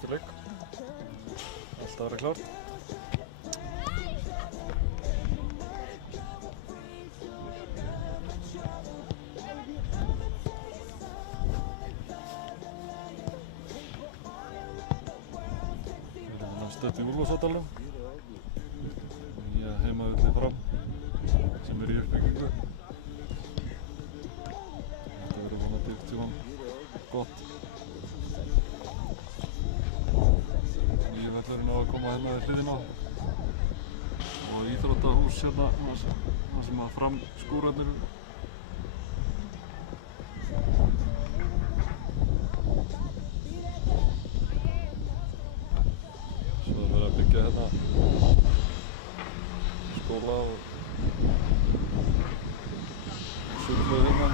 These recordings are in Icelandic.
næstu leik. Allt að vera klárt. Við erum stödd í Úlfarsárdalnum. Nýja heimavelli Fram sem í uppbyggingu. Þetta verður vonandi einhvern tímann gott. Nýji völlurinn á að koma hérna við hliðina og íþróttahús hérna þar sem að Fram skúrarnir eru. Svo er verið að byggja hérna skóla og sundlaug hérna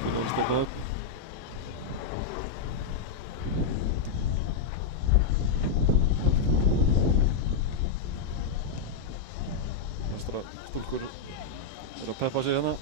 til að stilla upp. Vestra stúlkur eru að peppa sig hérna.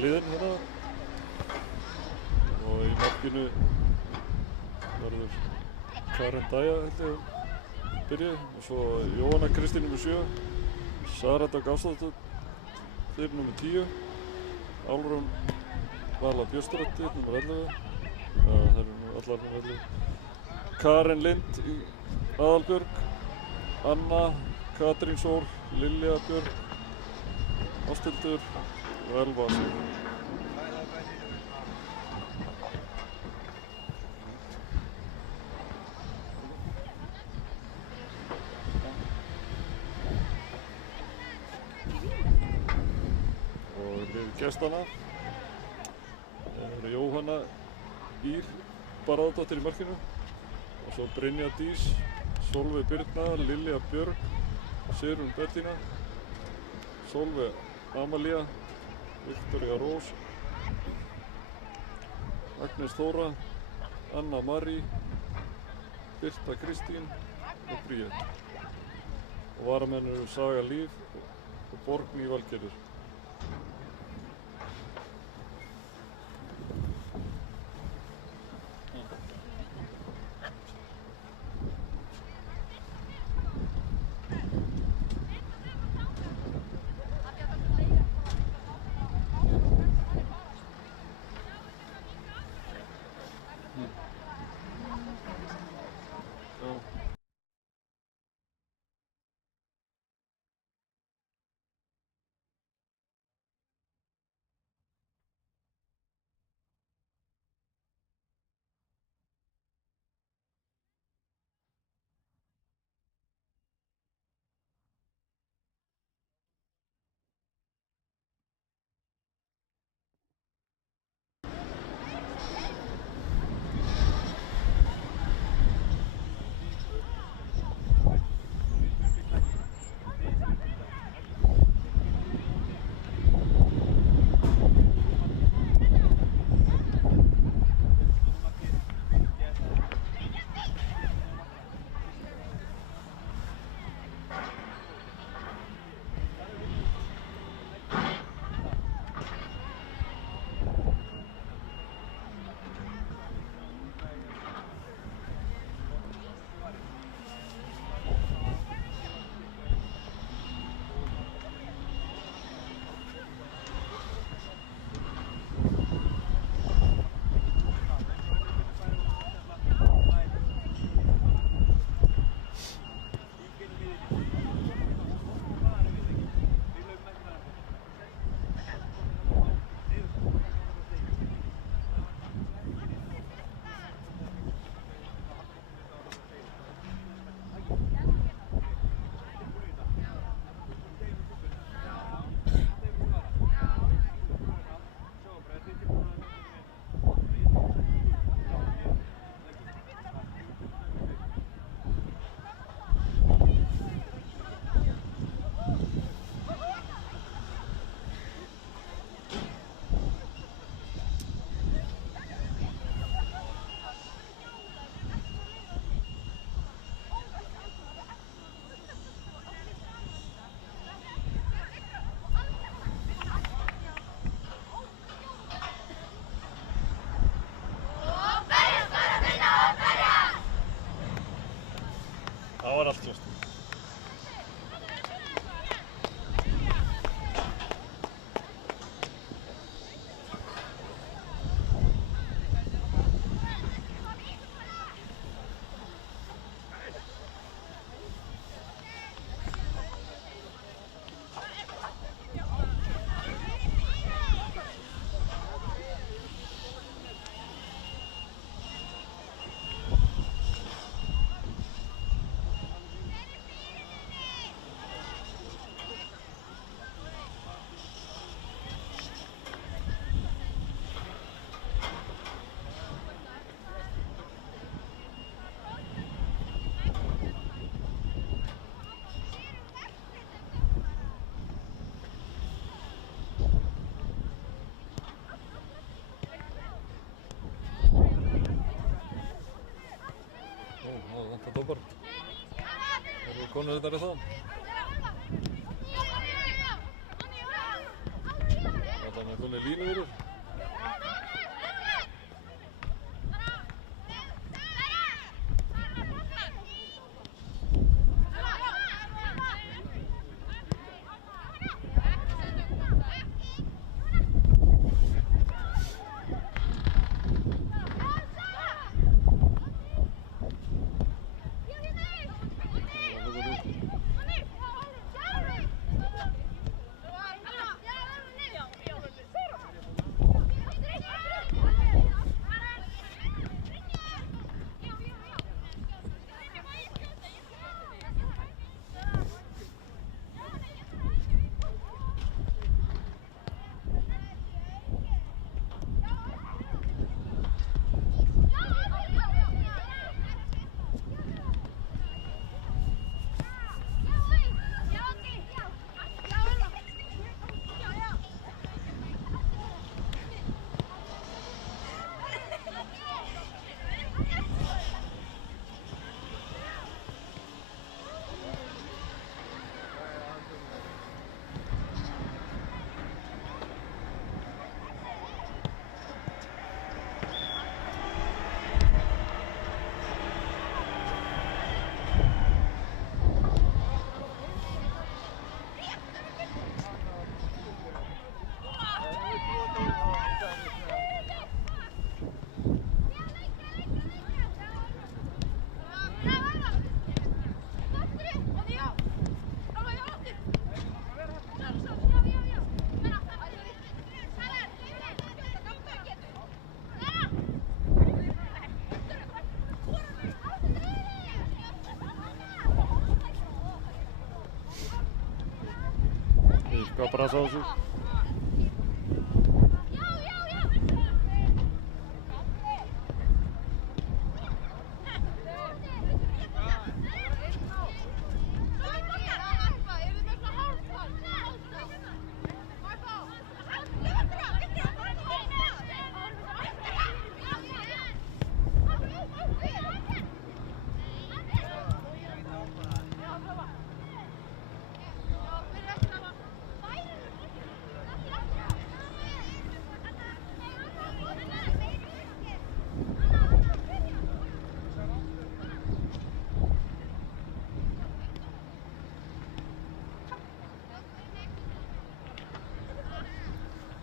Liðin hérna og í markinu verður Karen Dæja held ég byrja og svo Jóhanna Kristín nr. 7, Sara Dögg Ástæðardóttir nr. 10, Álfrún Vala Björnsdóttir nr. 11, það eru nú allar nr. 11, Karen Lind í Aðalbjörg, Anna, Katrín Sól, Lilja Björg, Ásthildur og Elva Sif. Og lið gestanna eru Jóhanna Ír Barðardóttir í markinu og svo Brynja Dís, Sólveig Birna, Lilja Björg, Sigrún Bettína, Sólveig Amalía, Viktoría Rós, Agnes Þóra, Anna Marí, Birta Kristín og Bríet. Og varamenn eru Saga Líf og Borgný Valgerður. Það var allt sérst. Það vantar dópar. Erum við konur þetta þaðan? Það er konið línuverur. eitthvað að brasa á þessu.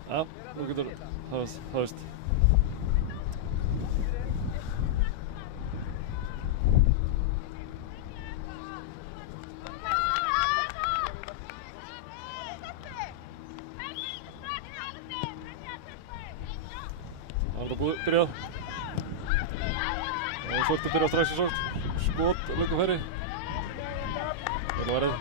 Ja, nú getur hafist. Það var byrjað. Svolítið byrjað strax og sátt. Skot, löngum færi. Vel varðið.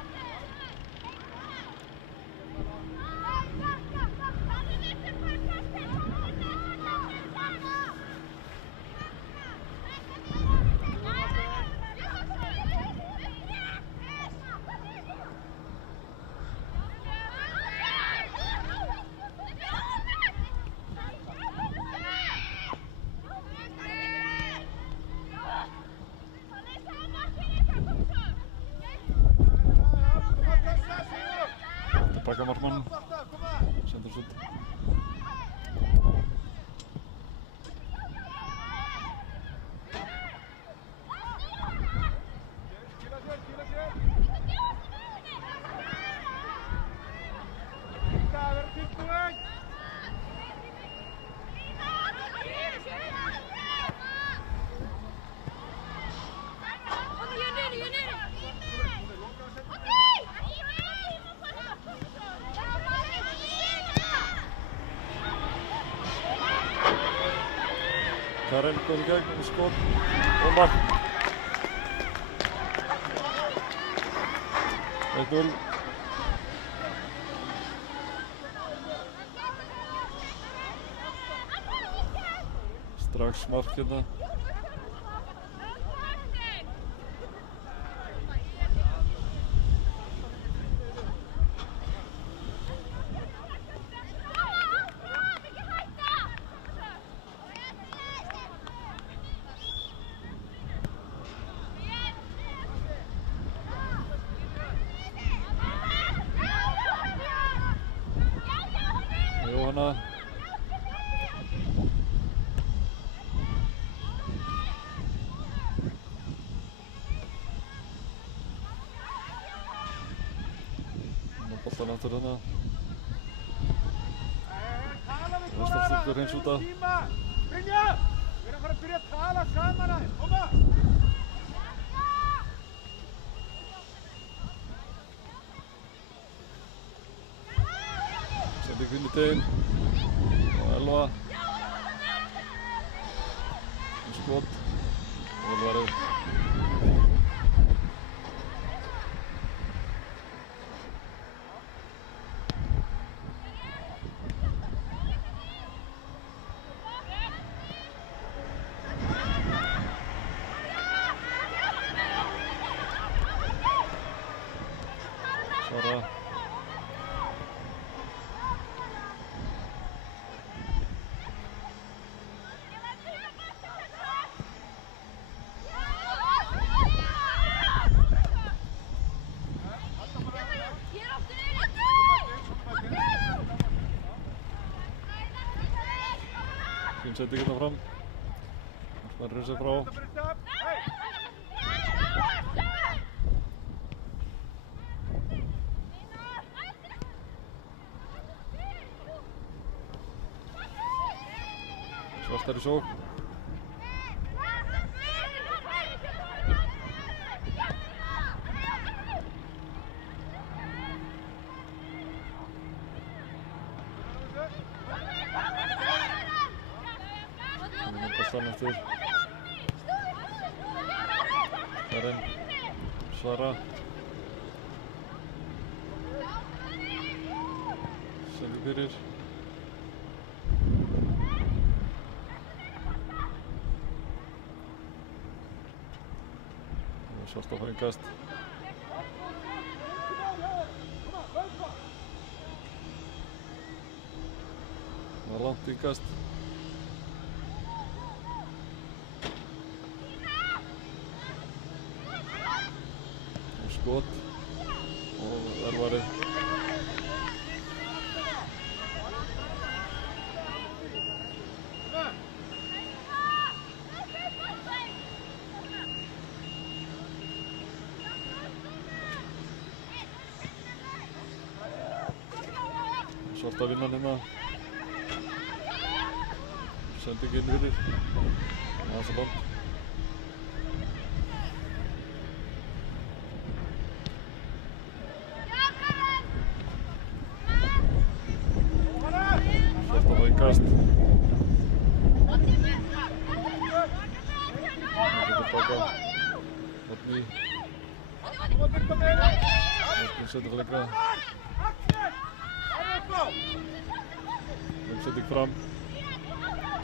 Baka markmann, sendur sund. Karen kom í gegn með skot og mark. 1-0. Strax mark hérna. Jóhanna. Boltan aftur þarna. Vestarstúlkur hreins út af. Brynja! Við erum að fara að byrja að tala saman aðeins, koma! Sendi kvinni til og Elva. Skot. Vel varðið. Sara. Fín sending hérna fram. Markmann rusar frá. Svartar í sókn. Boltan eftir. Karen. Sara. Sending fyrir. Svarta fær innkast. Það var langt innkast. Og skot. Og þar var það. Svarta vinnan hérna. Sending inn fyrir. Aðeins að band. Svarta fær innkast. Tilbaka. Árni. Árni setur lengra. Sending fram.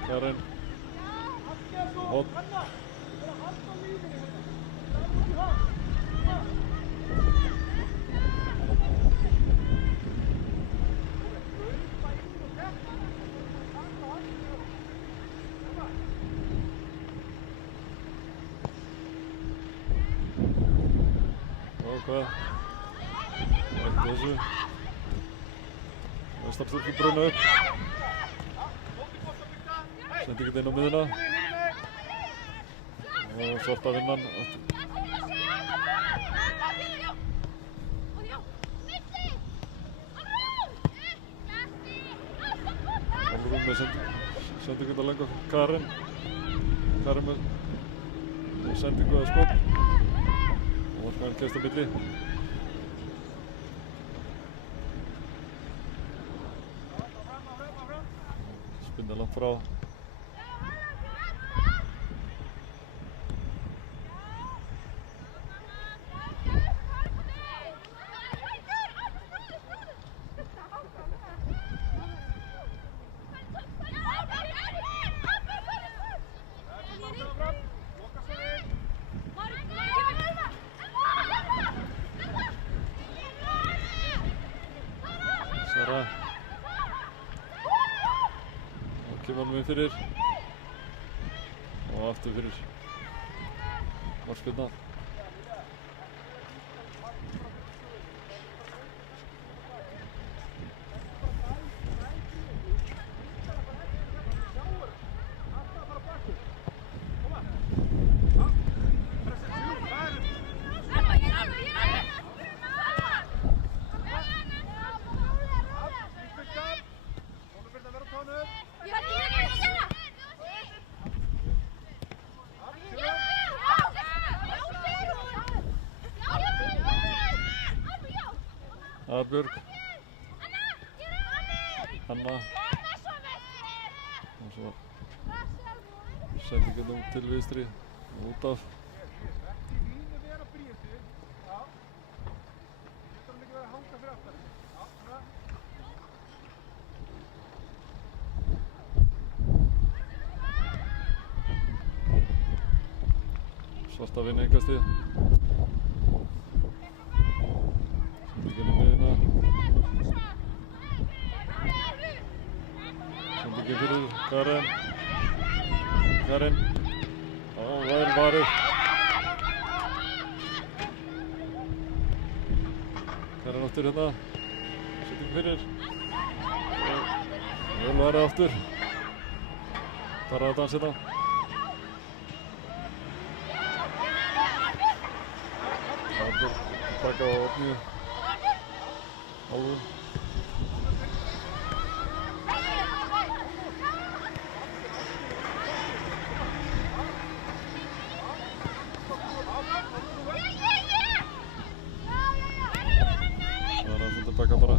Karen. Hot. Hvað? Ekki þessu. Vestarstúrki bruna upp. Sending inn á miðuna. Og svarta vinnan. Alrún með sendingu út á löngu. Karen. Karen með sendingu eða skot. Og markmaðurinn kemst á milli. Spinna langt frá. Sara. Og kemur hann með fyrir. Og aftur fyrir. Markspyrna. Björg. Hanna. Og svo sendingin út til vinstri og út af. Svarta vinna innkastið. Sendingin í miðjuna. Sendingin fyrir Karen. Karen. Ó, vel varið. Karen aftur hérna. Sendingin fyrir. Vel varið aftur. Bara að dansa hérna. Tilbaka á Árni. Hálfu. Það er að tilbaka bara.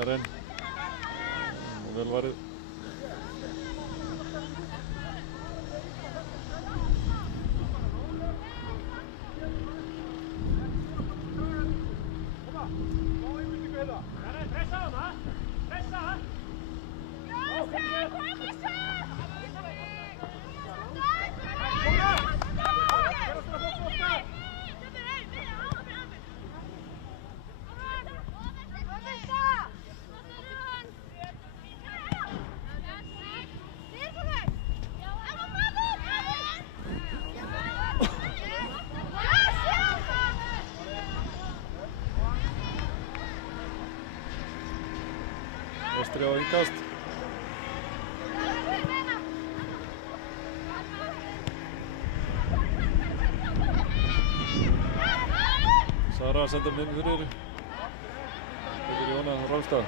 Karen. Og vel varið. Vestri á innkast. Sara sendir hann inn fyrir. Tekur Jóna Rálstad.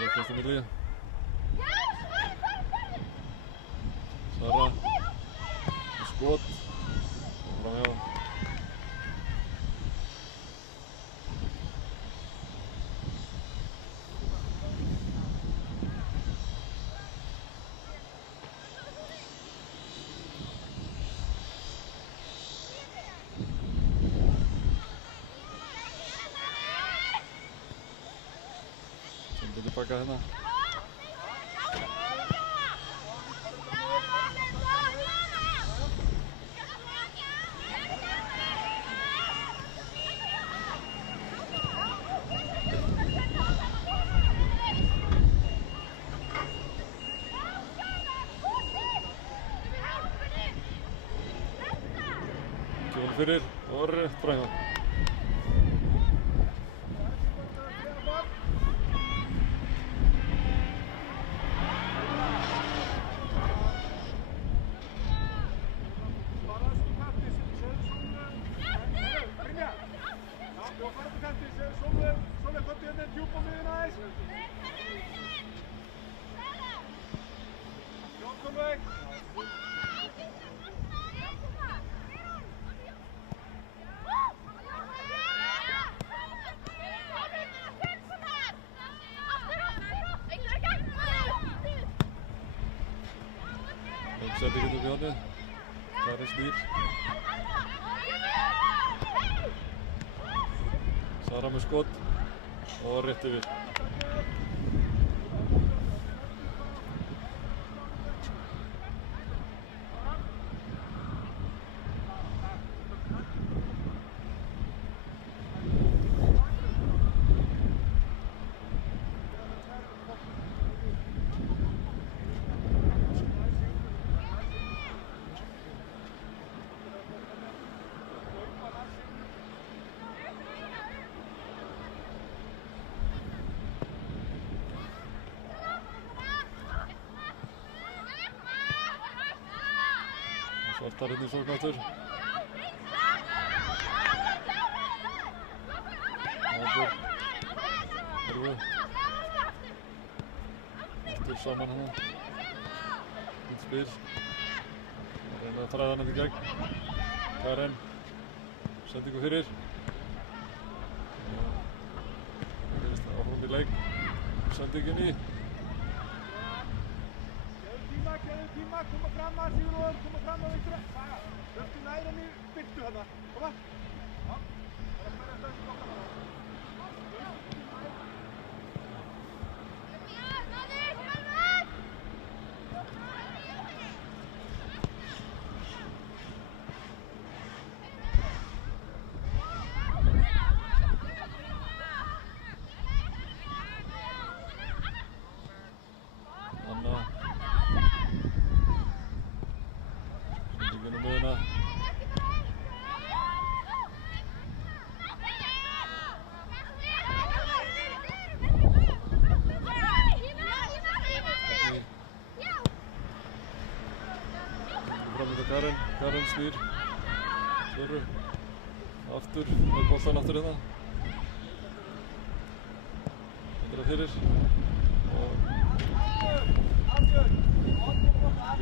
Leikast á milli. Sara. Skot. Framhjá. Sendir tilbaka hérna. Kjól fyrir og rétt framhjá. Setti ekki upp í hornið. Karen snýr. Sara með skot og rétt yfir. Svartar inn í sóknáttur. Ábjörn. Hörfu. Aftur saman hana. Fínt spil. Reyna að þræða hana til gegn. Karen. Sendingu fyrir. Virðist áfram í leik. Sendingin í. Tíma, koma fram að Sigurður, koma fram að Viktor. Saga, röftu nær henni byrtu hana. Koma. Já, það er að spæra þessu okkar hana. Karen. Karen snýr. Söru. Aftur. Með boltan aftur hérna. Þetta er fyrir. Og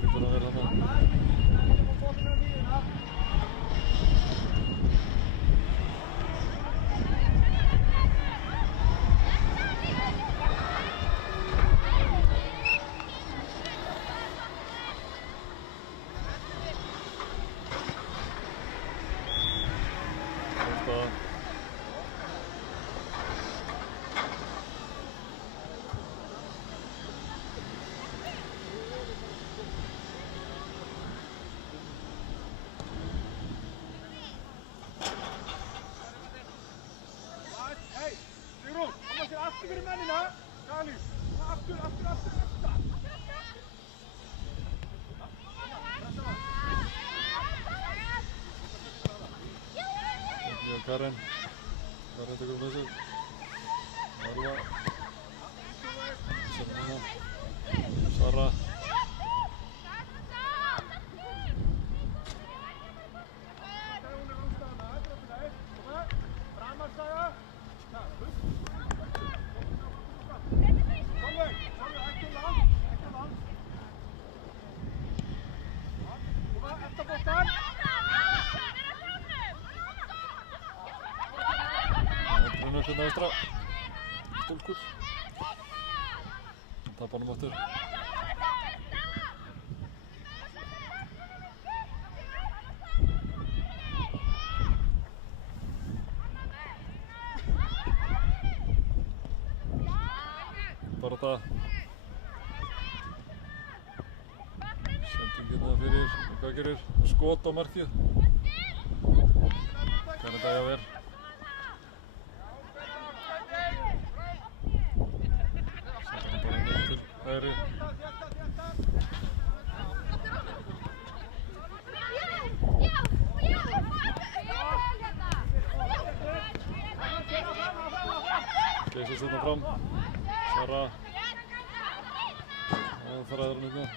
gripur að vera hérna. Aftur fyrir mennina, Kali. Aftur. Karen. Karen tekur með sig. Marva. Sara. Sara. Hérna vestra, stólkur, tapar honum aftur. Bara það. Sending hérna fyrir, hvað gerir? Skot á markið. Karen Dæja ver. Hægri. Geysir setna fram. Sara. Það þræðir hann ykkur.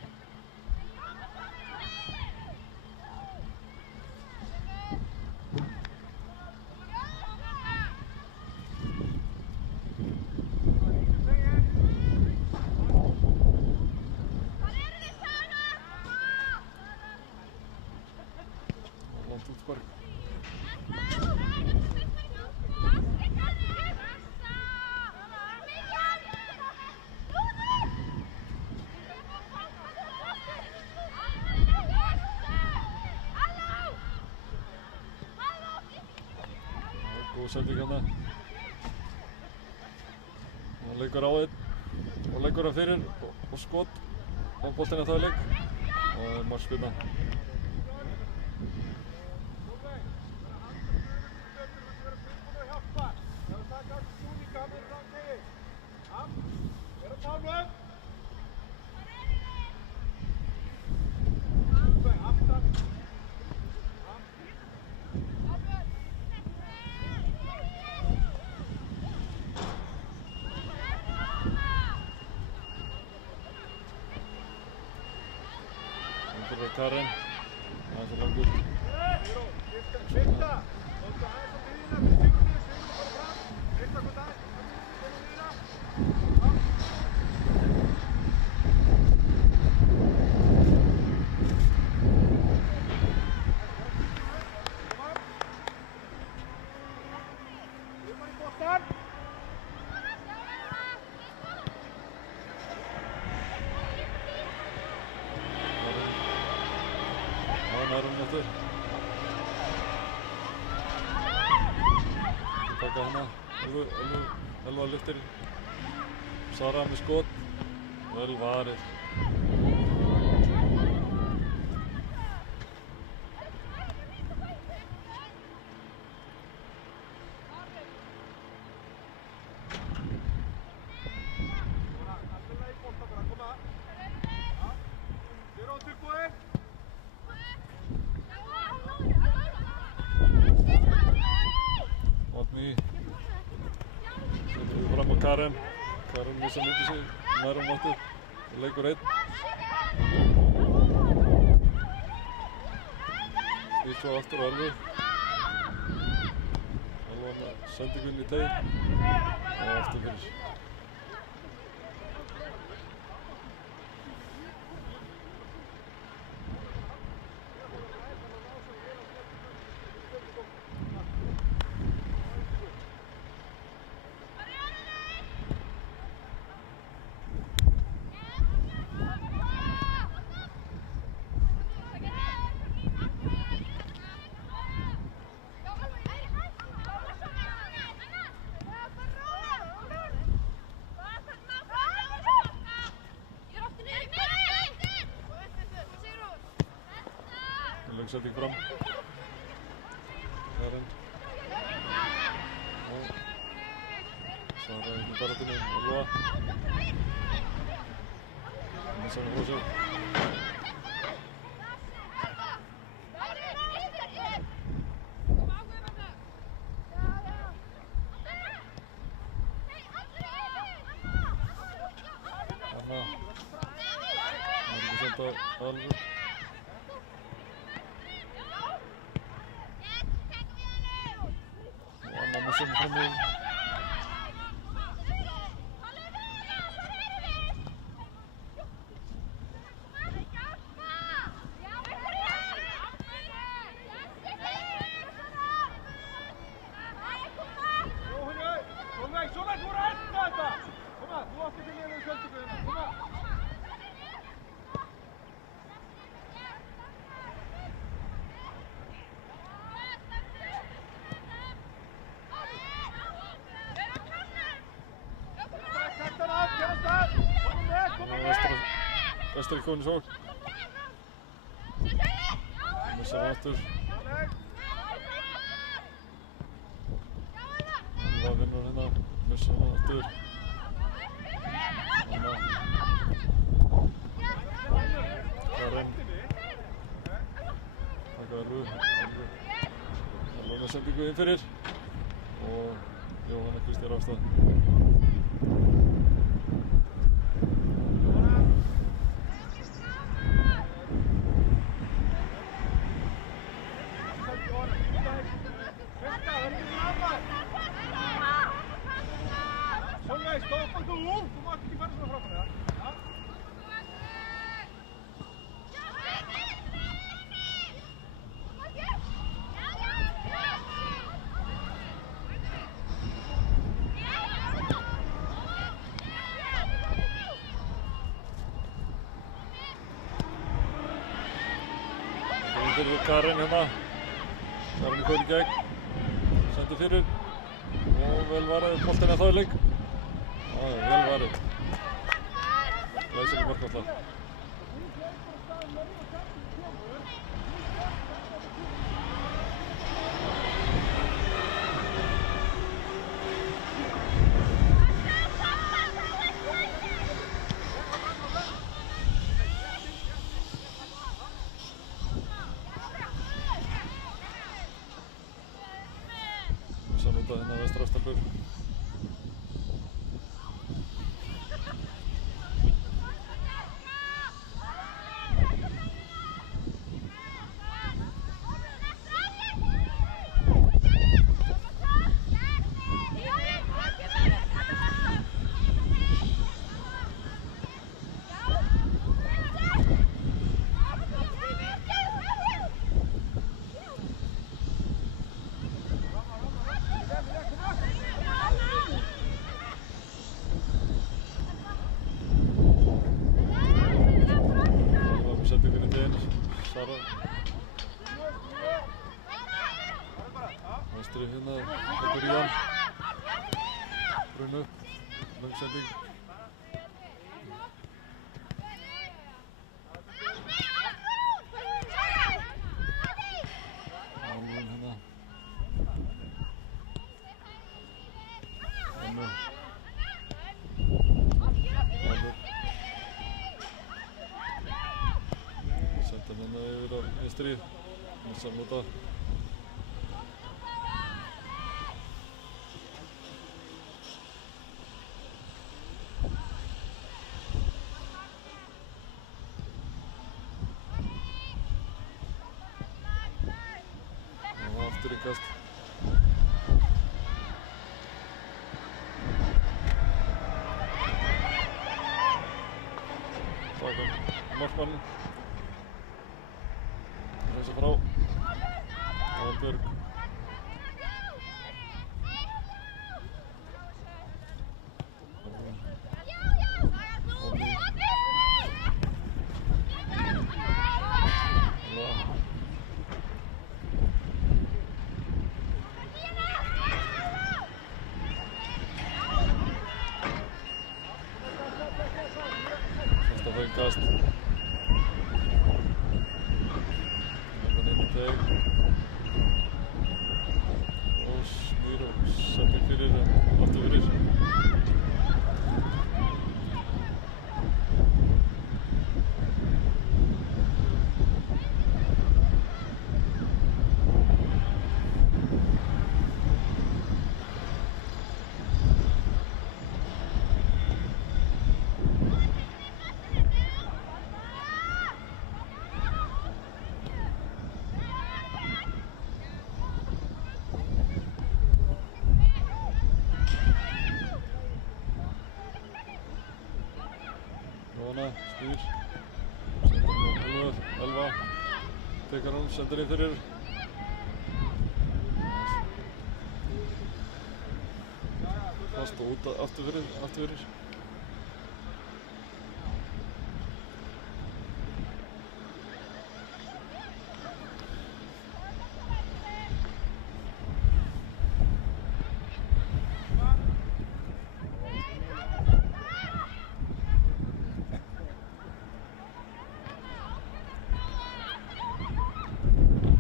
Góð sending hérna. Hann leikur á einn og leikur að fyrir og skot og boltinn er það í leik og það er markspyrna. Karen, aðeins er langur. Birta, komdu aðeins á miðjuna fyrir Sigurði, bara fram. Birta, komdu aðeins á miðjuna. Við erum í boltan. Nærum eftir. Taka hana, Elva lyftir. Sara með skot. Vel varið. Karen missar myndi sig, nærum aftur og leikur einn. Snýr svo aftur á Elvu. Elva með sendingun í teig og aftur fyrir. Sending fram. Karen. Og Sara inn í baráttunni. Elva. Missar hann frá sér. Anna. Það er ekki senda Elvu. Sem fram í. Vestri komin í sókn. Missar aftur. Elva vinnur hérna. Missar hann aftur. Anna. Karen. Taka Elvu. Elva með sendingu inn fyrir. Og Jóhanna Kristín Rafstad. Fyrir Karen hérna. Karen er komin í gegn. Sendir fyrir. Og vel varðið boltinn þá í leik. Það er vel varðið. Glæsileg markvarsla. Hérna vestra afstarkur. Vestri hérna, tekur í hann. Brunn upp, langsending. Alvin hérna. Annu. Alvin. Senda hann hérna yfir á vinstri. Missar nota. Kast. Taka markmann. Reysa frá. Aðalbjörg. Þetta fengast. Þannig inn í teig. Og snýr og settir fyrir aftur fyrir. Jóhanna snýr. Sendir inn á Úlfar. Elva. Tekur hún, sendir inn fyrir. Fast og út aftur fyrir.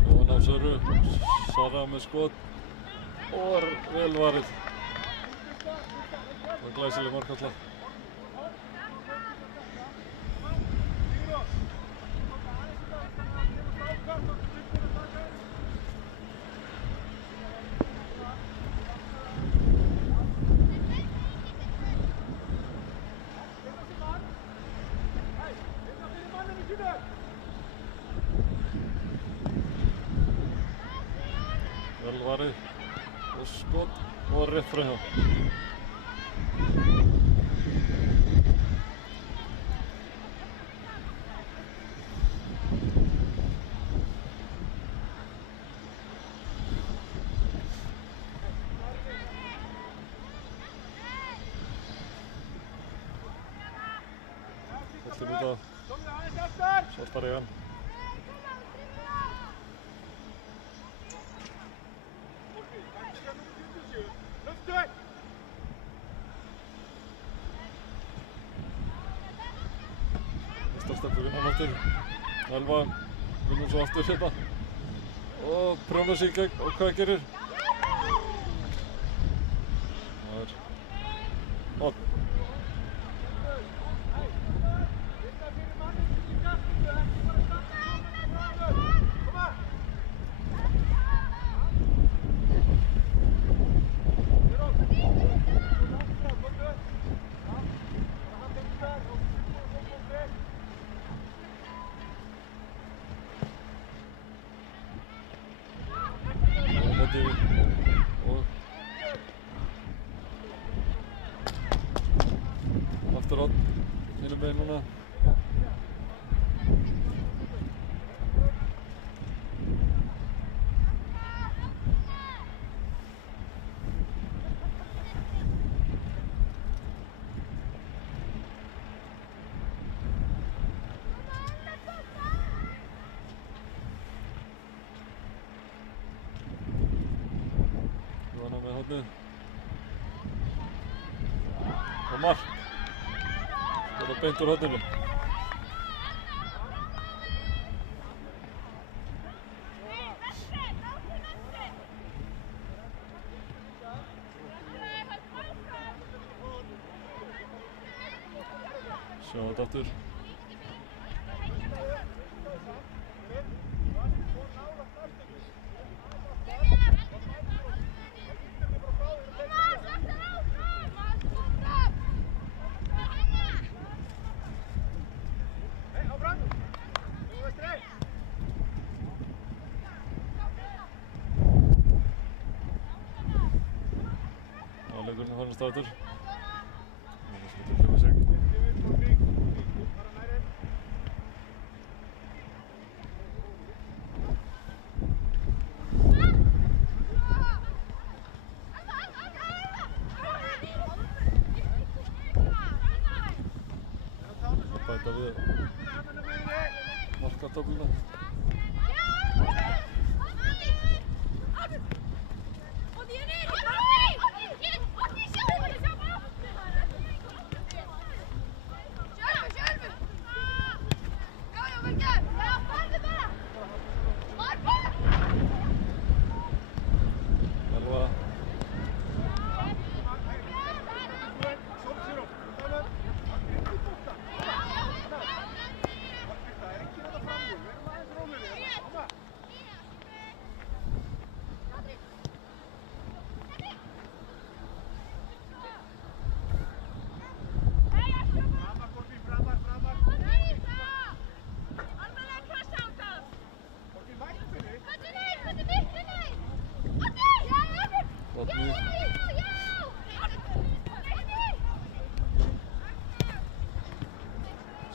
Jóhanna á Söru. Sara með skot. Og vel varið. Það var glæsileg markalla. Vel varið. Og skot. Og rétt framhjá. Boltinn út af svartareigan. Fyrsta stefnu vinnan aftur. Elva vinnur svo aftur hérna. Og prjónar sig í gegn og hvað gerir? Það er horn. Og aftur horn hinum megin núna. Jóhanna með hornið. Og mark. Skora beint úr horninu. Sjá þetta aftur. fannast það aftur. Það sem þetta glemir sér ekki. Bæta við markatöfluna.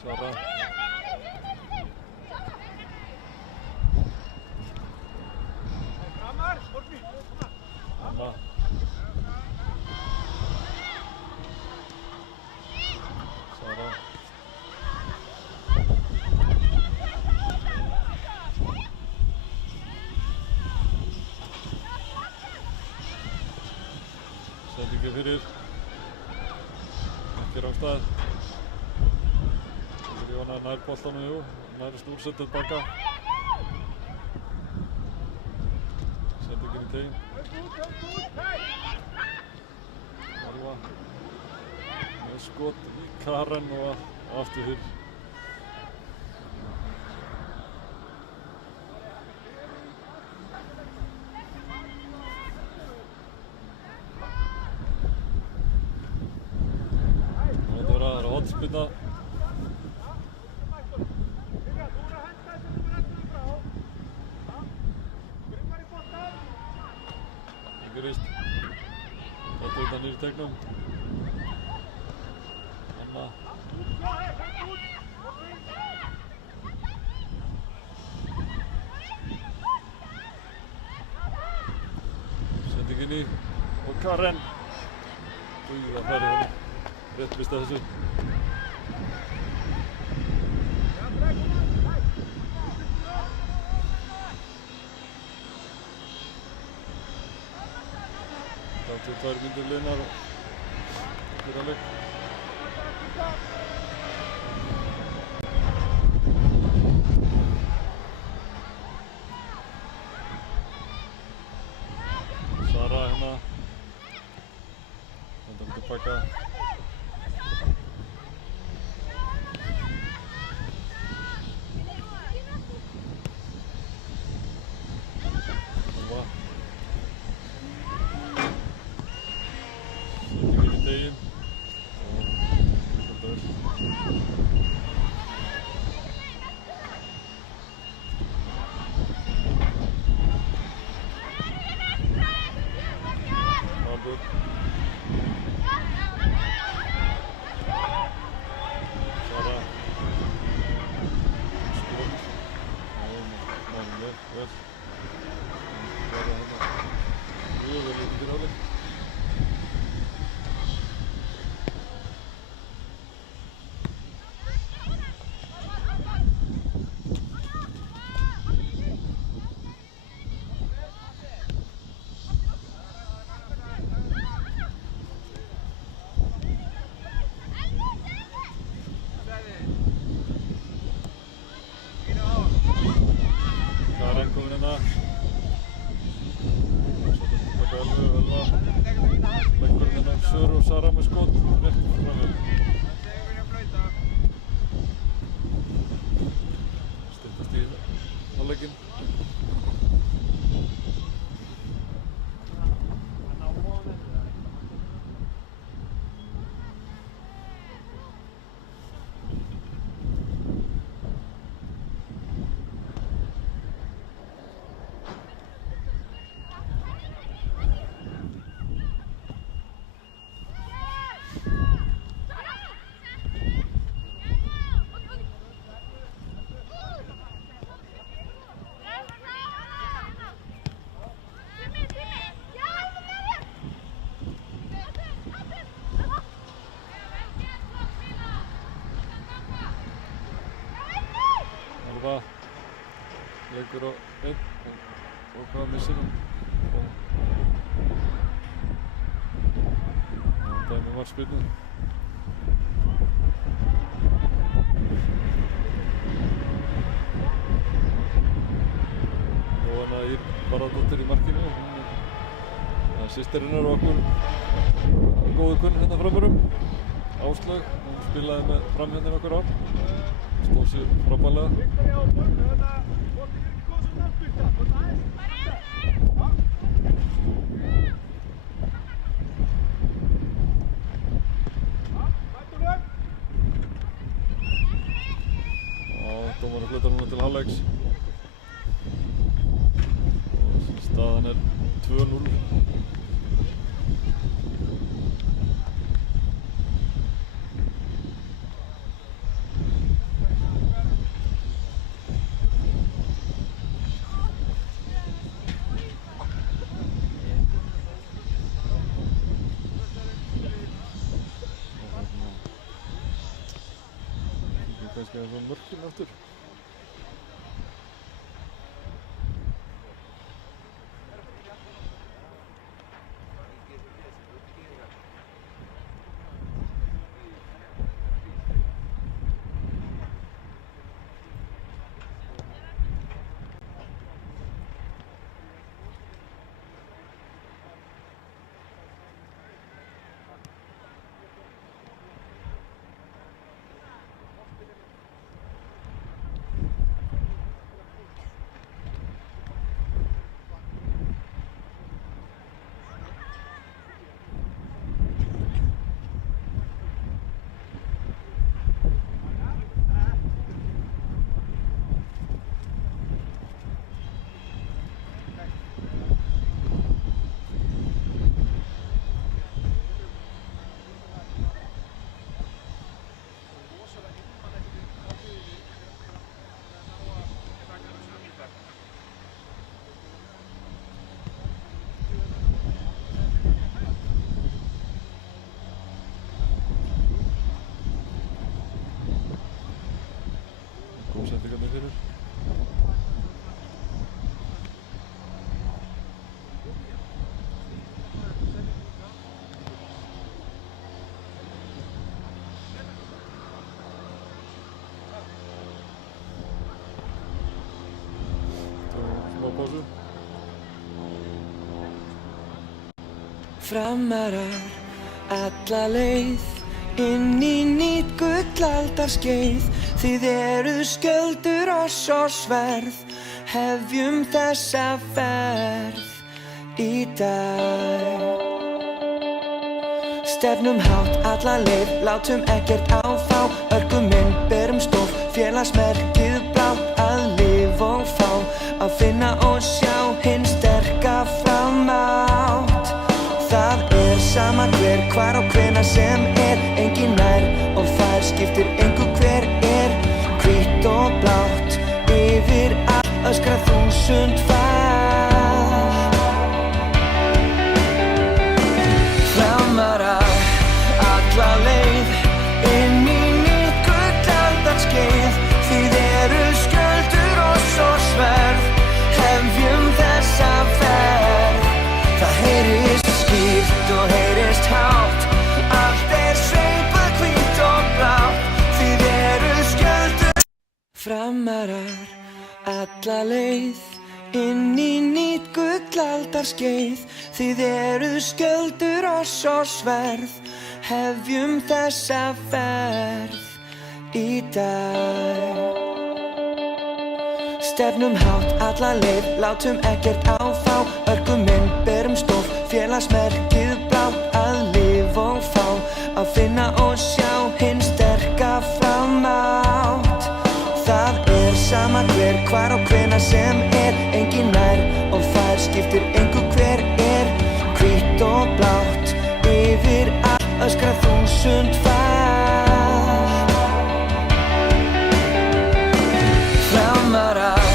Sara. Anna. Sara. Sendingi fyrir. Ekki rángstað. Jóna nær boltanum, jú, nærist úrsettið baka. Sendingin í teginn. Alva með skot í Karen og aftur fyrr. Þetta verður að hornspyrna. Þetta er nýr tegnum. Anna. Sendingin í og Karen. Það færi hann rétt vist að þessu. Það er 2 mínútur liðnar fyrir hálfleik. Sara hérna. Þetta tilbaka. Alva. Teginn og Valur Sara skot vel verða hérna yfir lítið ráðið. Karen komin hérna. Svo þetta taka Elva. Leggur hérna Söru og Sara með skot rétt framöver. Styttast í hálfleikinn. Gengur á einn og hvað missir hann? Það dæmi markspyrnu. Jóhanna Ýr Barðardóttir í markinu. Það er systir hennar og okkur góðu kunn hérna framförum. Áslaug, hún spilaði með framhjörnir okkur ár. Stóð sér frábærlega. Viktoría og Borg, boltinn er ekki góð svo langt byrta. Boltinn aðeins. Bættunum. Dómarinn flyttar núna til hálfleiks. Og staðan er 2-0. Kannski aðeins á mörkinu aftur. Sendingarnir fyrir. Smá pásu. Framarar alla leið inn í nýtt gullaldarskeið. Þið eruð skjöldur oss og sverð, hefjum þessa ferð í dag. Stefnum hátt alla leið, látum ekkert á þá, örgum inn, berum stof, félagsmerkið blátt, að lifa og fá, að finna og sjá hinn sterka framátt. Það er sama hver, hvar og hvenær sem er, engin nær og fær, skiptir engu hver er, hvítt og blátt, yfir allt öskra 1000 fall. Framarar alla leið, inn í nýtt gullaldarskeið, þið eruð skjöldur oss og sverð, hefjum þessa ferð. Það heyrist skýrt og heyrist hátt, allt er sveipað hvítt og blátt, þið eruð skjöldur. Framarar alla leið, inn í nýtt gullaldarskeið, þið eruð skjöldur oss og sverð, hefjum þessa ferð í dag. Stefnum hátt alla leið, látum ekkert á þá, örgum inn, berum stof, félagsmerkið blátt, að lifa og fá, að finna og sjá hinn sterka framátt. Það er sama hver, hvar og hvenær sem er, engin nær og fær, skiptir engu hver er, hvítt og blátt, yfir allt öskra 1000 fall. Framarar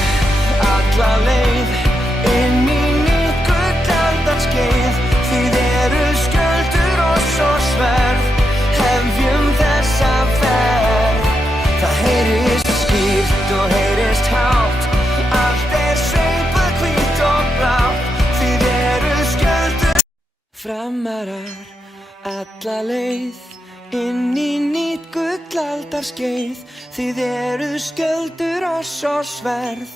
alla leið, inn í nýtt gullaldarskeið, þið eruð skjöldur oss og sverð, hefjum þessa ferð. Það heyrist skýrt og heyrist hátt, allt er Framarar alla leið inn í nýtt gullaldarskeið. Þið eruð skjöldur oss og sverð,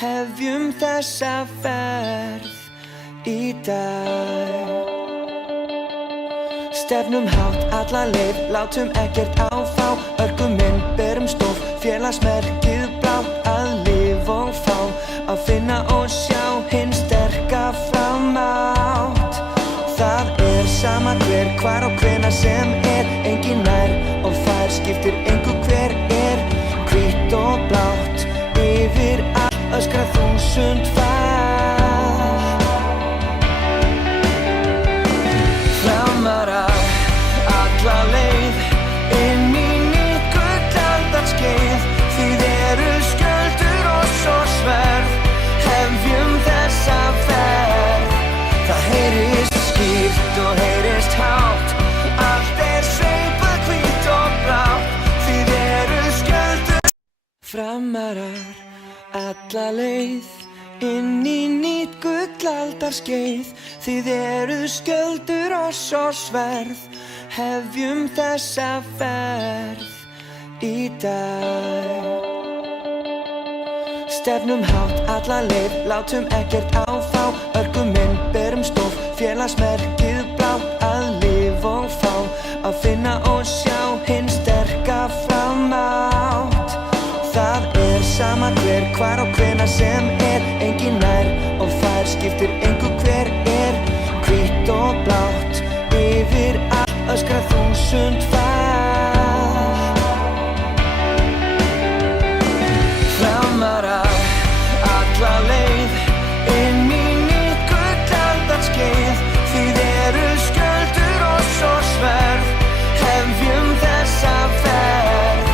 hefjum þessa ferð í dag. Stefnum hátt alla leið, látum ekkert áfá. Örkuminn berum stof, félagsmerkið blátt. Að lifa og fá, að finna og sjá hinn sterka framátt. Það sama hver, hvar og hvenær sem engin nær og fær, skiptir engu hver hvítt og blátt. Yfir allt öskra 1000 far. Framarar alla leið inn í nýtt gullaldarskeið. Þið eruð skjöldur oss og sverð, hefjum þessa ferð. Það heyrist skýrt og heyrist hátt, allt sveipað hvítt og blátt. Þið eruð skjöldur. Framarar alla leið inn í nýtt gullaldarskeið. Þið eruð skjöldur oss og sverð, hefjum þessa ferð í dag. Stefnum hátt alla leið, látum ekkert áfá. Örkuminn berum stof, félagsmerkið blátt. Að lifa og fá, að finna og sjá hinn sterka framátt. Það sama hver, hvar og hvenær sem engin nær og fær, skiptir engu hver hvítt og blátt. Yfir allt öskra 1000 far. Framarar alla leið inn í nýtt gullaldarskeið. Þið eruð skjöldur oss og sverð, hefjum þessa ferð.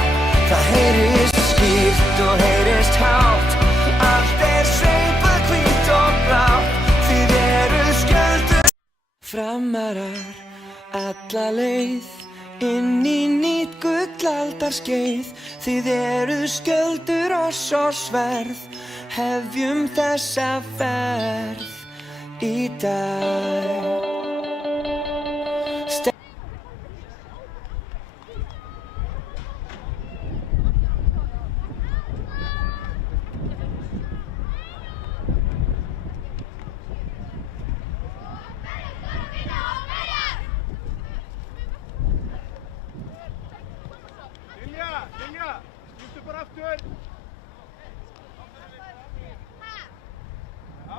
Það heyrist skýrt og heyrist hátt, allt sveipað hvítt og blátt. Þið eruð skjöldur. Framarar alla leið inn í nýtt gullaldarskeið. Þið eruð skjöldur oss og sverð, hefjum þessa ferð í dag. Lilja, skiptu bara aftur. Já,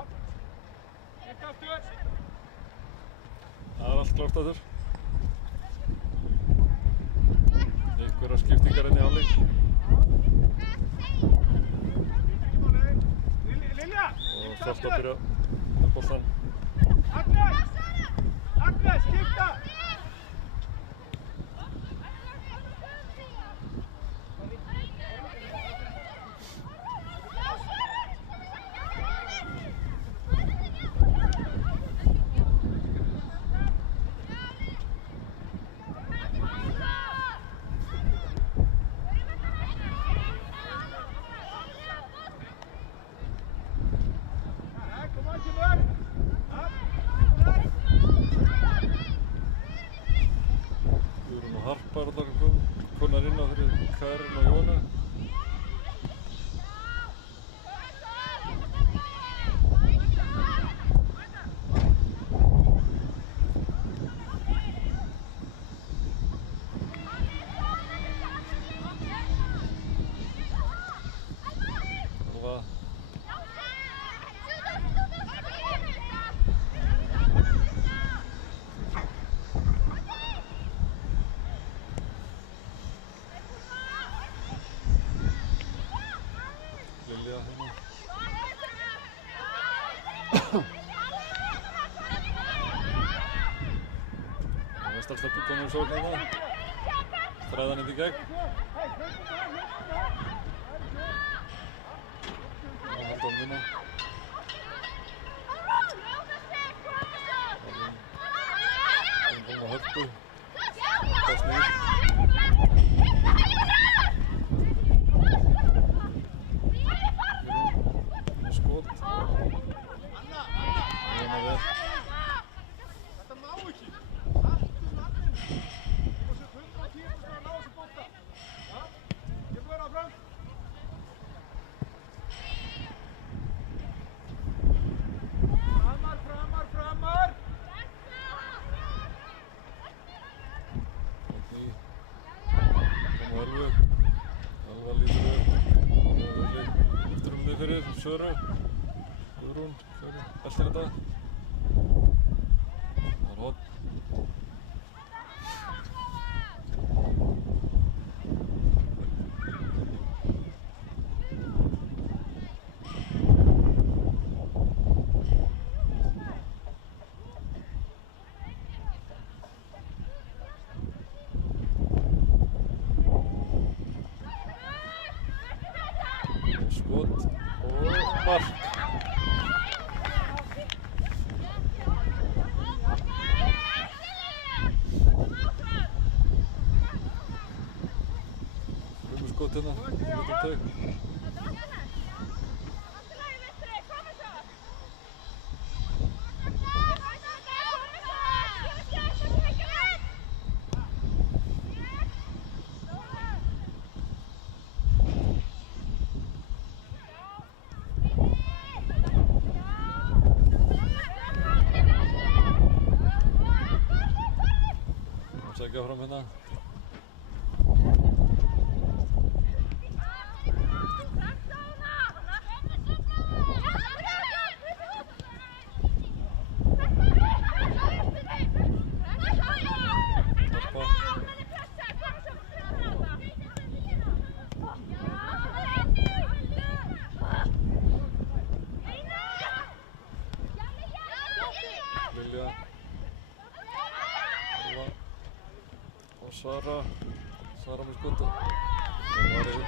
skiptu aftur. Það allt klárt aftur. Einhverjar skiptingar í hálfleik. Lilja, Og þarft að byrja með boltan. Agnes, skipta. Guðrún og Harpa eru allar konar inn á fyrir Karin og Jóna. Lilja hérna. Vestarsteppi komið svo hérna. Þræðan í gegn. Og halda hann vinna. Hann kom á Hörpu. Það snýr. Skot. Jóna vel. Söru. Guðrún, eltir þetta. Það er horn. Skot og mark. Skot hérna, lítið teg. Sækja fram hérna. Lilja. Og Sara með skotið. Það var yfir.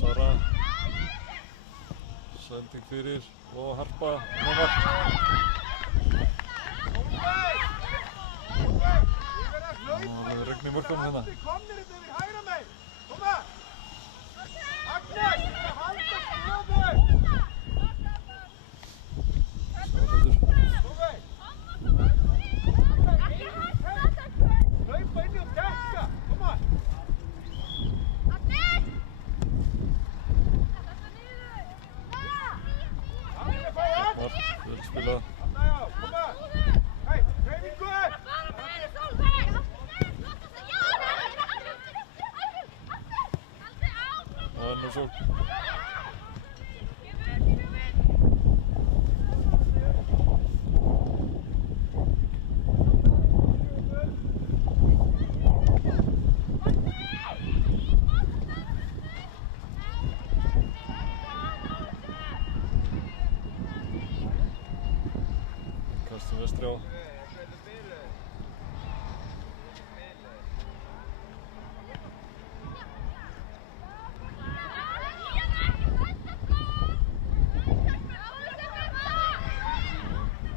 Sara. Sending fyrir og Harpa með mark. Það regni mörgum hérna. Komnir þetta yfir hægra megin. Koma! Agnes, halda stöðu! Koma! Hlaupa inn í og dekka! Koma! Mark, vel spilað. Koma! Hei, hreyfingu! Og önnur sókn. Kastum vestri á.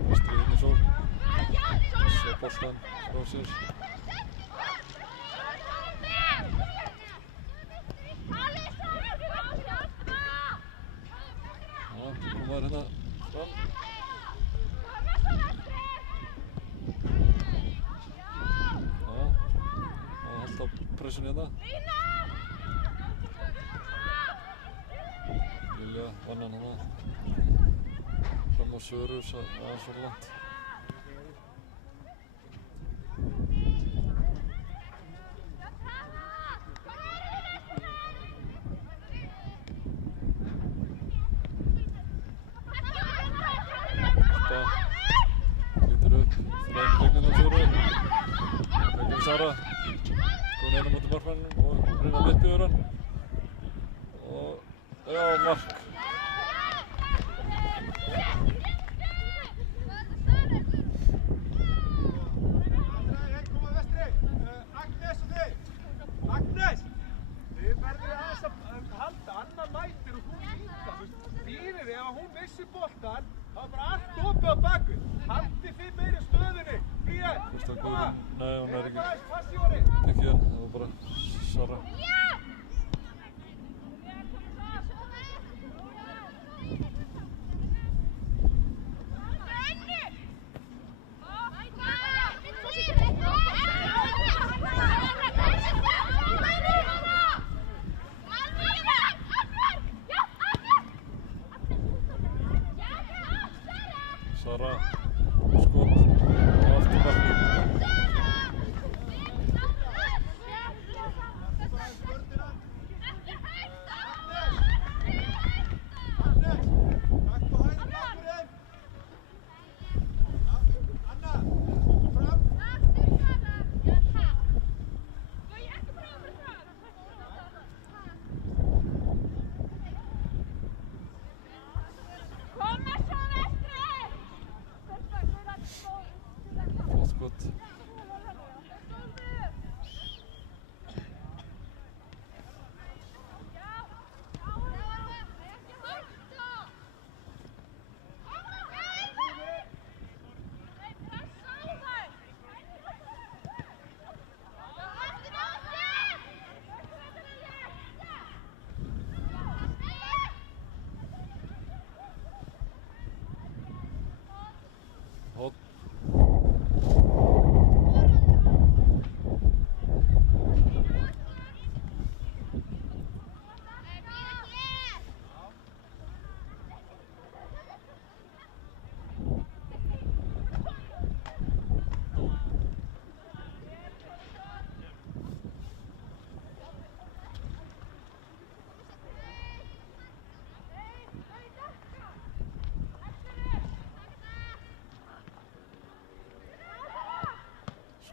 Vestri inn í sókn. Sé boltan frá sér. Já, koma þær hérna fram. Halda pressun hérna. Lilja vann hann hana. Fram á Söru, aðeins var langt. Harpa lítur upp, fregnin á Söru. Fregnin Sara. Góðan einu móti markmannum og reyna að viðbjóður hann. Og já, mark. Koma vestri! Agnes og þið! Agnes! Þið verður aðeins að halda, Anna mætir og hún líka. Býðir þið, ef hún vissi boltan, það var bara allt opið á bakvið. Haldið þið meiri stöðunni. Bríðar! Koma! Nei, hún er ekki Passíóri! tekið hann, það var bara Sara.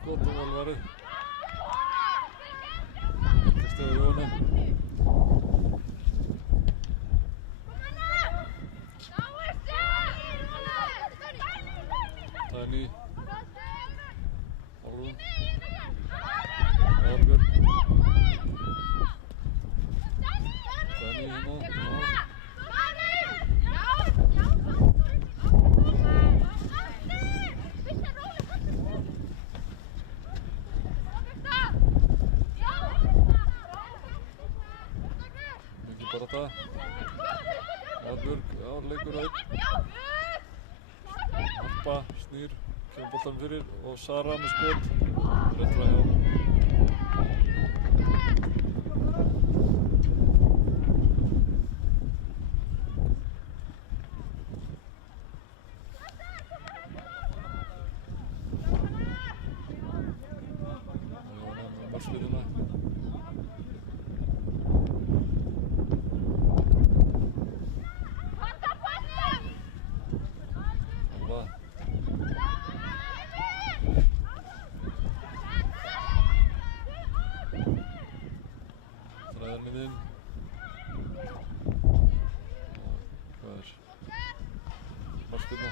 skot og vel varið. Kristján og Jóni. Dani. Álfur. Árbjörn. Dani hérna. Mikið barátta. Árbjörg, já, leikur einn. Harpa snýr, kemur boltann fyrir og Sara með skot. Rétt frá hjá. Jóna með markspyrnuna. Alva. Þræðarmið inn. Hvað er? Markspyrna.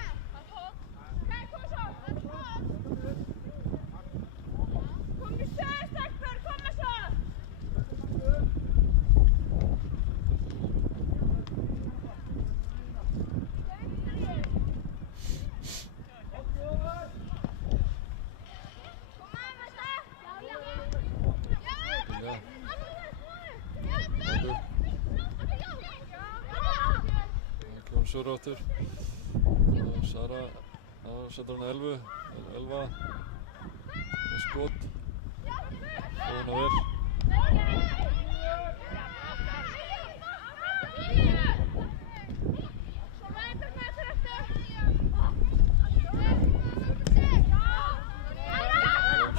Sjóra áttur. Sara setur hann 11. Elva með skot. Jóna vel.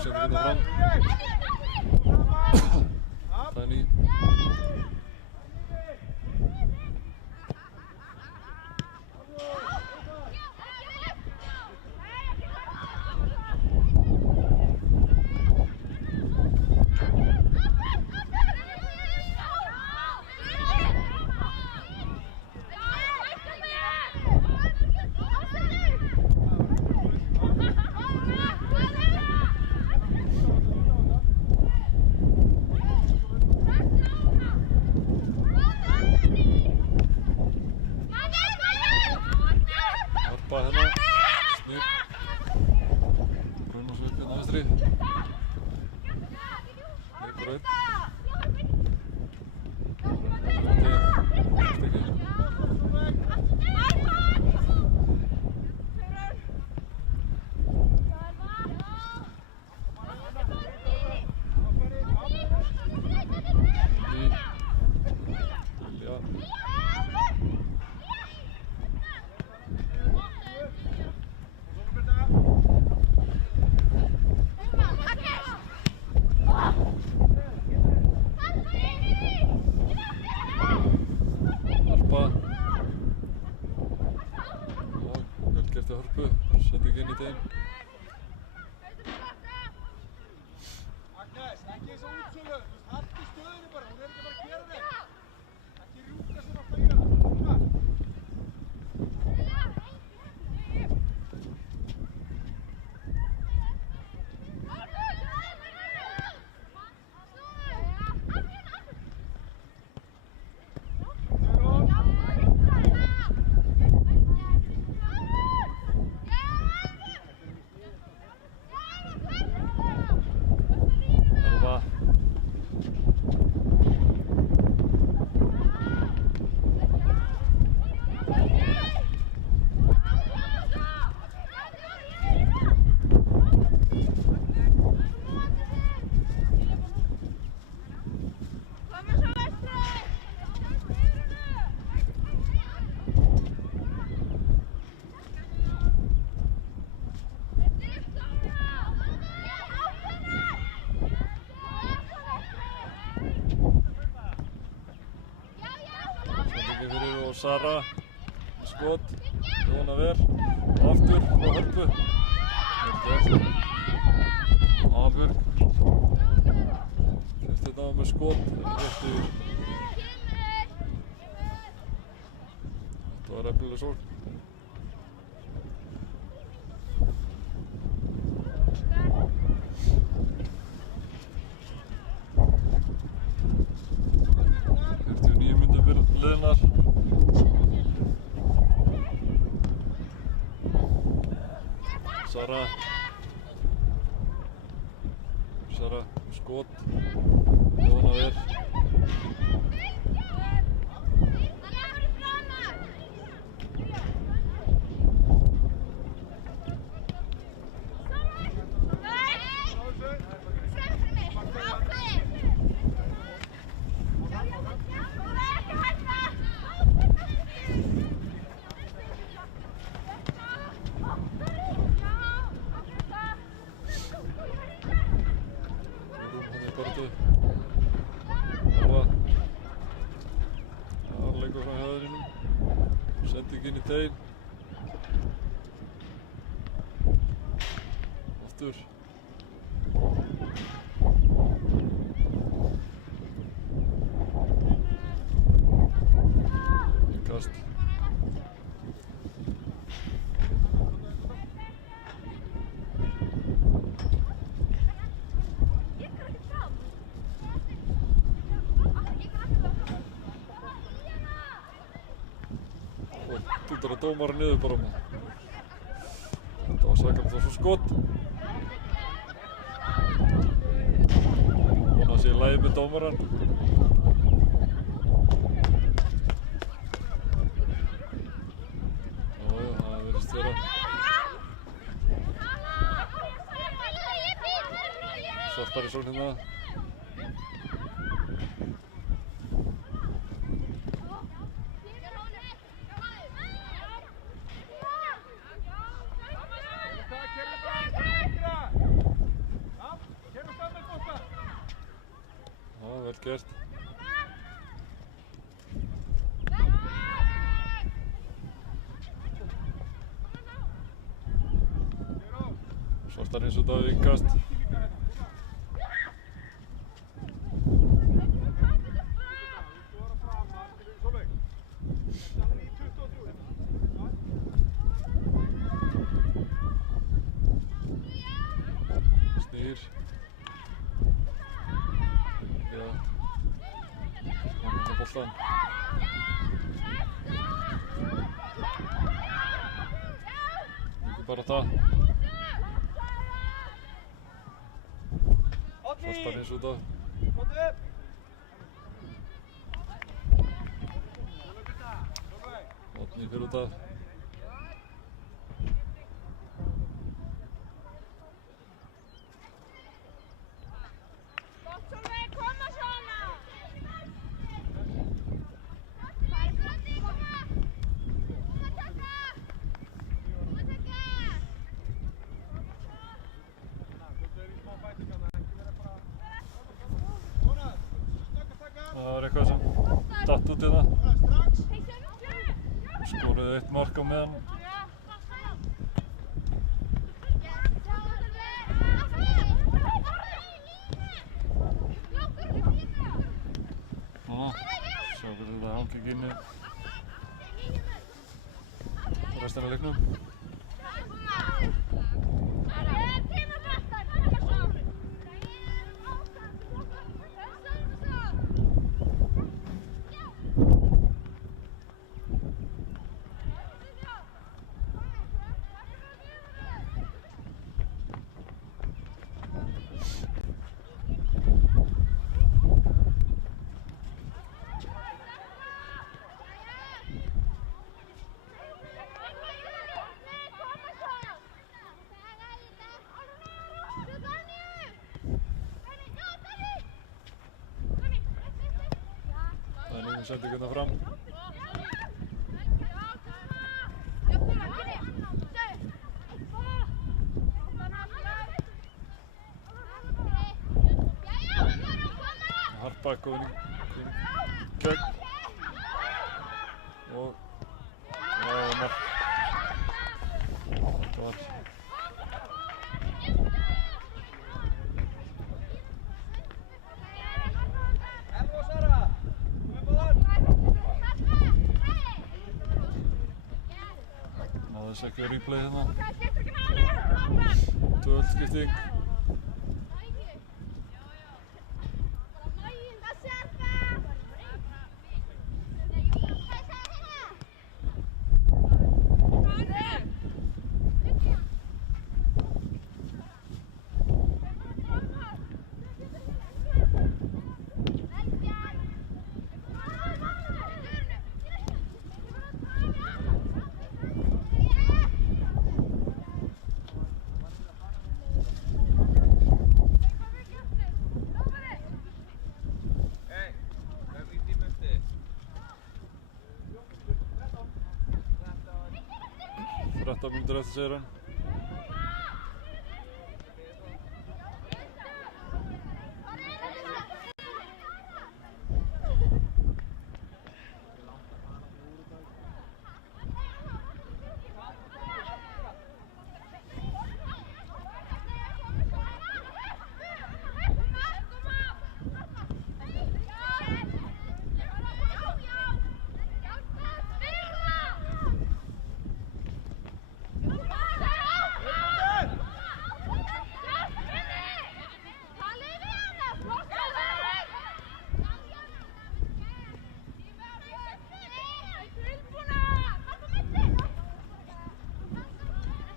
Setur þetta fram. Dani. Harpa hérna, snýr. Brunnarsveit hérna vinstri. Leikur einn. Stykki. Lilja. Harpa. Og vel gert að Hörpu. Setti ekki inn í þeim. Agnes, ekki eins og útsölu. Haltu stöðunni bara, hún ekki að fara að gera neitt. Ekki rjúka svona alltaf í hana. Elva. Sendingi fyrir og Sara með skot. Jóna vel. Og aftur frá Hörpu. Vel gert. Aðalbjörg. Kemst hérna á með skot, rétt yfir. Þetta var efnileg sókn. Liðnar. Sara skot Jóna ver inn í tegin aftur kast Tuttar að dómara niður bara með. Þetta var sakalegt á svo skot. Vona sé í lagi með dómaran. Jájá, það virðist vera. Svartari sókn hérna. Vel gert. Svartar eins og Davíð kast. Snýr. Boltan. Ekki bara það. Svartar eins og það. Átni fyrir út af. Það var eitthvað sem datt út í það. Skoruðu 1 mark á meðan. Sjá hvernig þetta hangi ekki inni restina af leiknum. Sendi hérna fram. Harpa komin í gegn. Og mark. Þetta var Aðeins ekki replay hérna. Tvöfaldskipting. Hey, hvað er í tíma eftir? 13 mínútur eftir segir hann.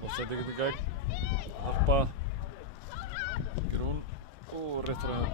Offside ekkert í gegn. Harpa. Ger hún. Rétt frá henni.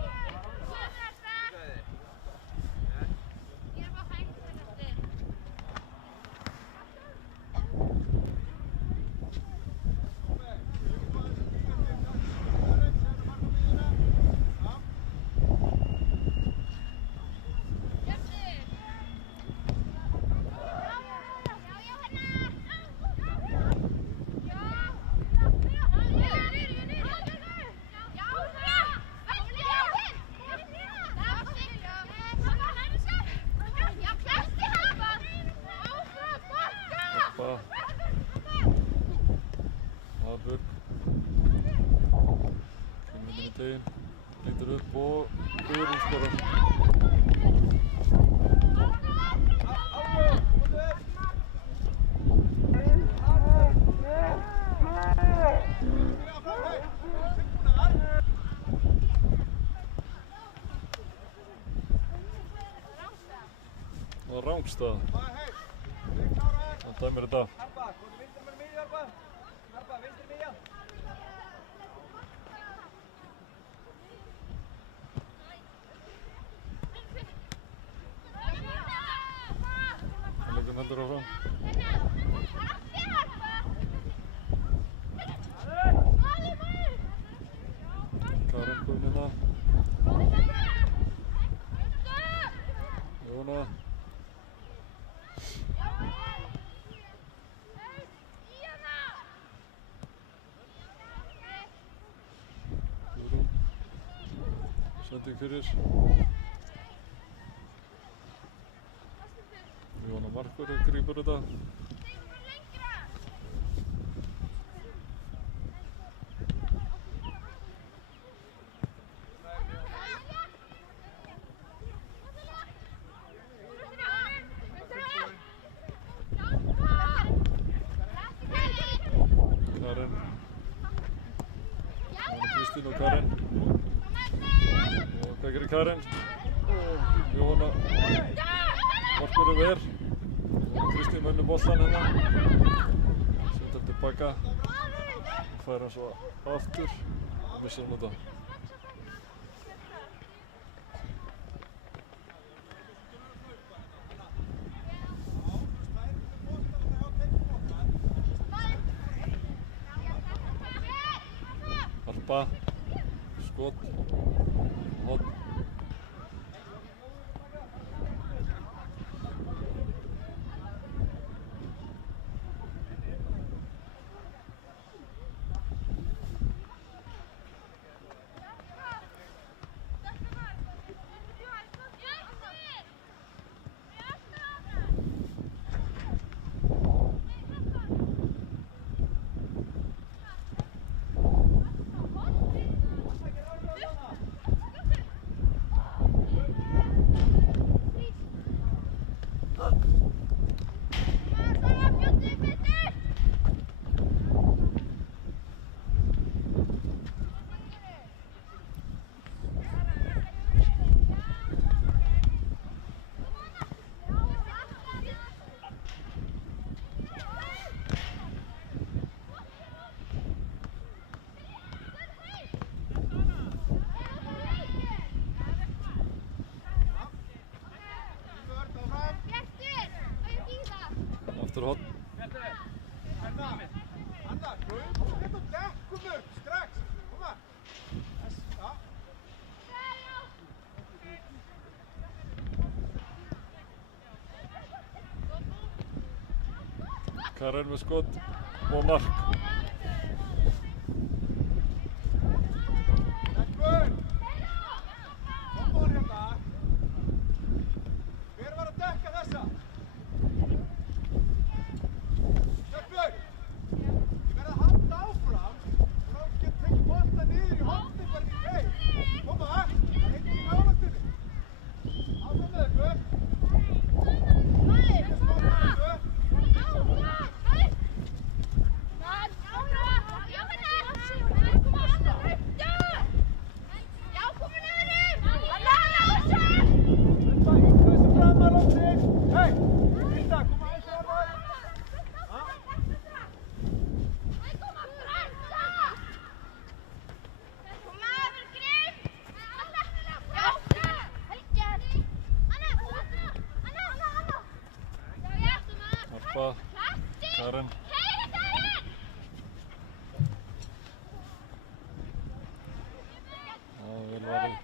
Hafbjörg. Finnur í teginn. Lítur upp og Guðrún skorar. Það var rangstað. Það dæmir þetta. Harpa, komdu vinstri með miðju, Harpa. Harpa, vinstri miðja. Leikum heldur áfram. Karen komin hérna. Jóna. Guðrún. Sending fyrir. Jóna Markur grípur þetta. Karen. Jóna Kristín og Karen. Og hvað gerir Karen? Jóna Markur verð. Jóna Kristín vinnur boltan hérna. Setur tilbaka. Fær hann svo aftur og missar hann út af. Harpa, skot, horn. fyrir hotn. Anna, hlaup og þetta dekkum upp strax. Koma. Já. Karen með skot og mark. Dekkur. Koma hún hérna. Hver var að dekka þessa? Dekkur. Ég verð að halda áfram. Þá get tekið bolta niður í hotnið bara í teig. Koma. Það er enginn í nálættinni. Áfram með ykkur. Harpa, Karen. Já, vel varið.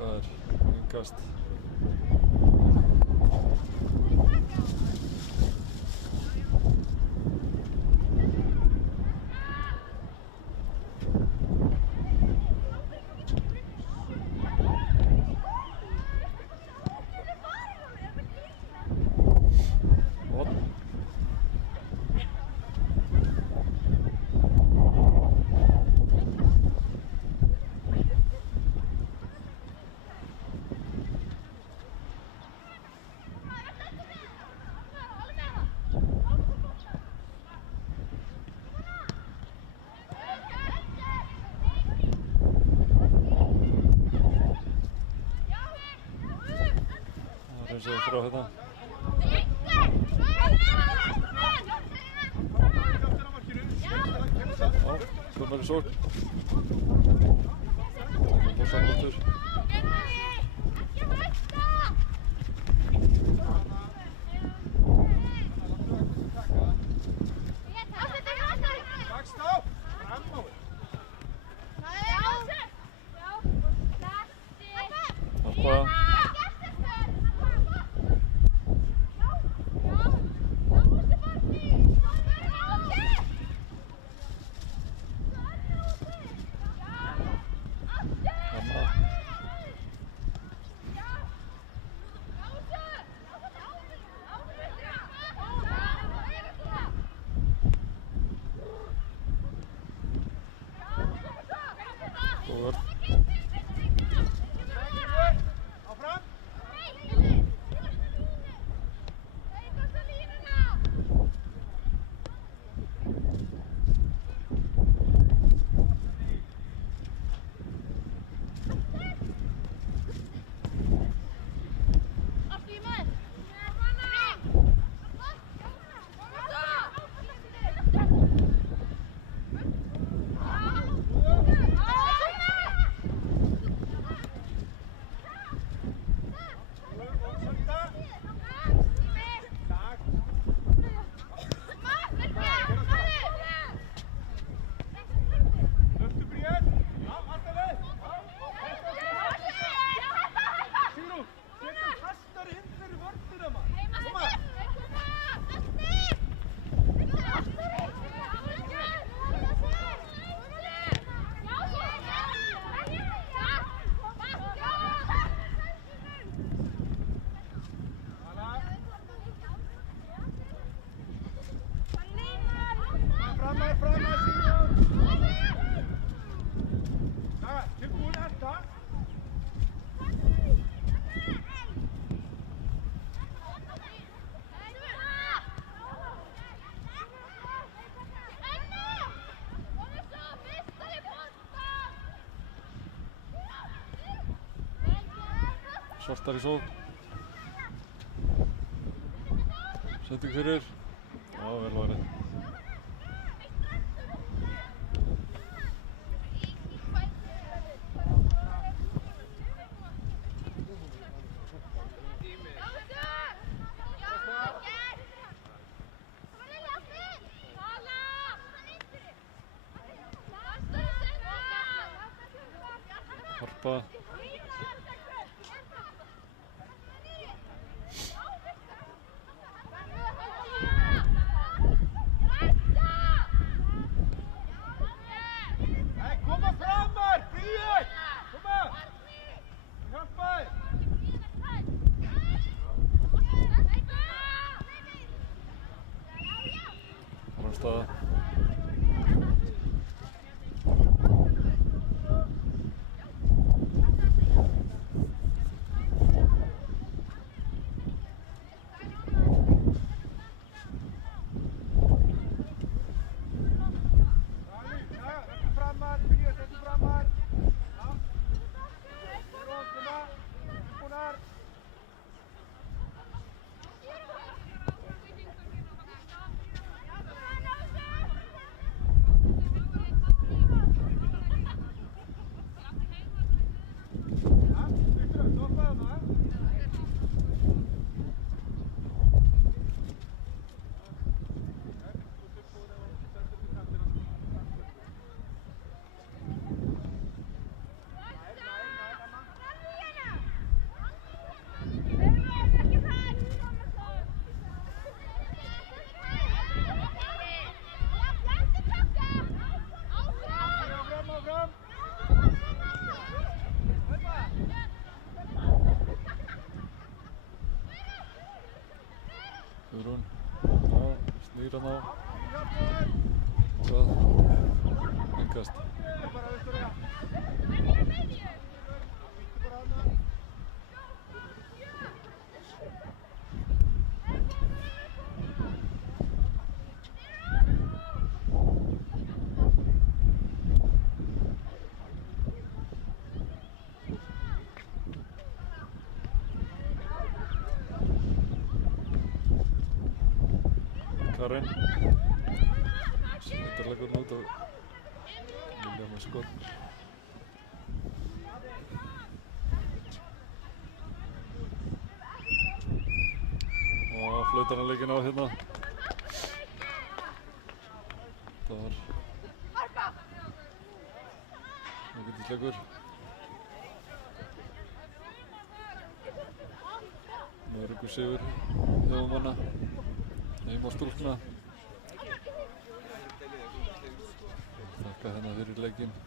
Það er innkast. Sem frá hérna. Já, Gunnar í sókn. Og samlóttur. Harpa. Góður. Framar, Sigur! Jæja, tilbúin elda. Svartar í sók. Setting fyrir. Já, vel varið. Harpa. Koma framar, Bríet! Koma! Hjálpa þér! Framstaða. Framar, Bríet, þetta framar! Já. Koma, tilbúnar! Viktor, stoppa þarna! Fram! Guðrún. Já, snýr hann á. Hvað? Engast. Bara Viktoria! Karen. Snittarleikurinn út og Lilja með skott. Og flautar hann leikinn á hérna. Það var ágætisleikur. Öruggur sigur þjóðamanna heima á Stúlkna. Þakka hérna fyrir leikinn.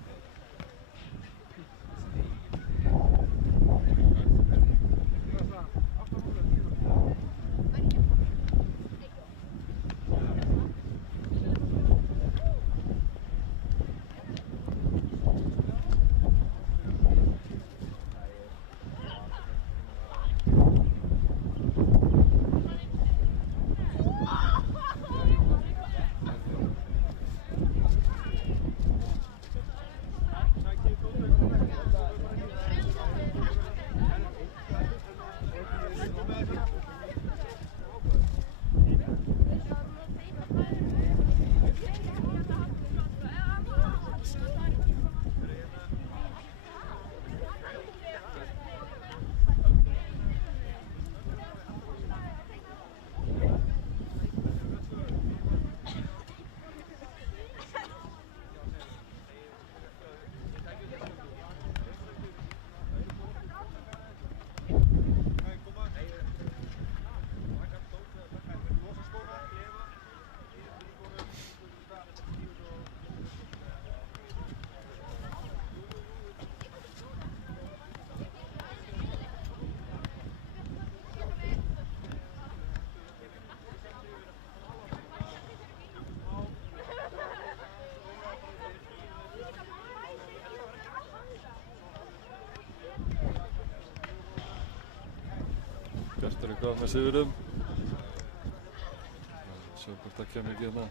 Þetta er eitthvað með Sigurðum. Sjá hvort það kemur ekki hérna.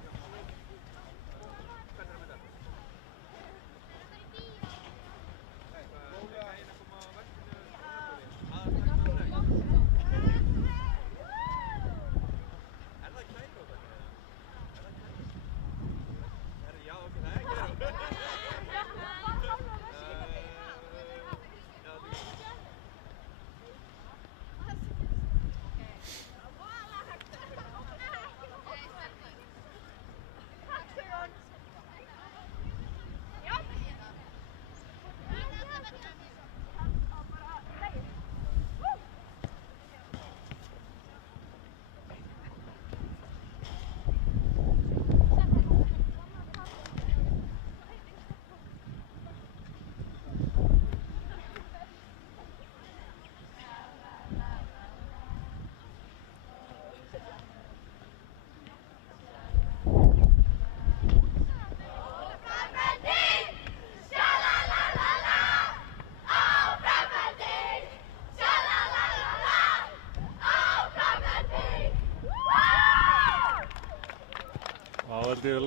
Það held ég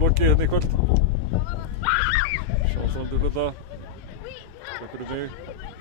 lokið hérna í kvöld. Sjálfsvöldur hluta. Takk fyrir mig.